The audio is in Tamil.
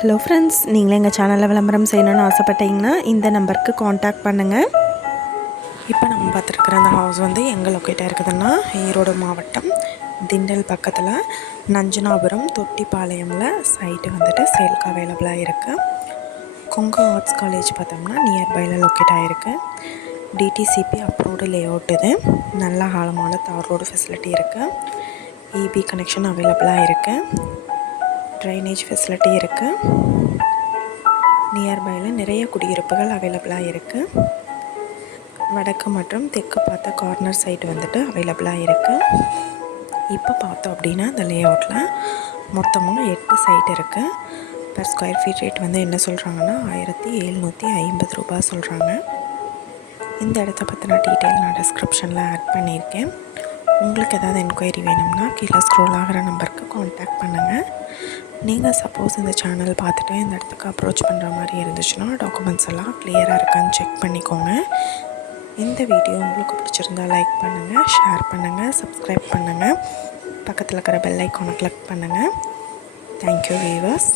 ஹலோ ஃப்ரெண்ட்ஸ், நீங்களே எங்கள் சேனலில் விளம்பரம் செய்யணுன்னு ஆசைப்பட்டீங்கன்னா இந்த நம்பருக்கு காண்டாக்ட் பண்ணுங்கள். இப்போ நம்ம பார்த்துருக்குற அந்த ஹவுஸ் வந்து எங்கே லொக்கேட்டாக இருக்குதுன்னா ஈரோடு மாவட்டம் திண்டல் பக்கத்தில் நஞ்சனாபுரம் தொட்டிப்பாளையமில் சைட்டு வந்துட்டு சேலுக்கு அவைலபிளாக இருக்குது. கொங்கு ஆர்ட்ஸ் காலேஜ் பார்த்தோம்னா நியர்பையில் லொக்கேட் ஆகிருக்கு. டிடிசிபி அப்ரூவ்டு லேஅவுட் இது. நல்ல ஆழமான தார் ரோடு ஃபெசிலிட்டி இருக்குது. இபி கனெக்ஷன் அவைலபிளாக இருக்குது. ட்ரைனேஜ் ஃபெசிலிட்டி இருக்குது. நியர்பையில் நிறைய குடியிருப்புகள் அவைலபிளாக இருக்குது. வடக்கு மற்றும் தெற்கு பார்த்த கார்னர் சைட் வந்துட்டு அவைலபிளாக இருக்குது. இப்போ பார்த்தோம் அப்படின்னா இந்த லேஅவுட்டில் மொத்தமாக 8 சைட் இருக்குது. பர் ஸ்கொயர் ஃபீட் ரேட் வந்து என்ன சொல்கிறாங்கன்னா 1750 ரூபாய் சொல்கிறாங்க. இந்த இடத்த பற்றின டீட்டெயில் நான் டிஸ்கிரிப்ஷனில் ஆட் பண்ணியிருக்கேன். உங்களுக்கு ஏதாவது என்கொயரி வேணும்னா கீழே ஸ்க்ரோல் ஆகிற நம்பருக்கு காண்டாக்ட் பண்ணுங்கள். நீங்கள் சப்போஸ் இந்த சேனல் பார்த்துட்டு இந்த இடத்துக்கு அப்ரோச் பண்ணுற மாதிரி இருந்துச்சுன்னா டாக்குமெண்ட்ஸ் எல்லாம் கிளியராக இருக்கான்னு செக் பண்ணிக்கோங்க. இந்த வீடியோ உங்களுக்கு பிடிச்சிருந்தா லைக் பண்ணுங்கள், ஷேர் பண்ணுங்கள், சப்ஸ்கிரைப் பண்ணுங்கள், பக்கத்தில் இருக்கிற பெல் ஐக்கானை கிளிக் பண்ணுங்கள். Thank you viewers.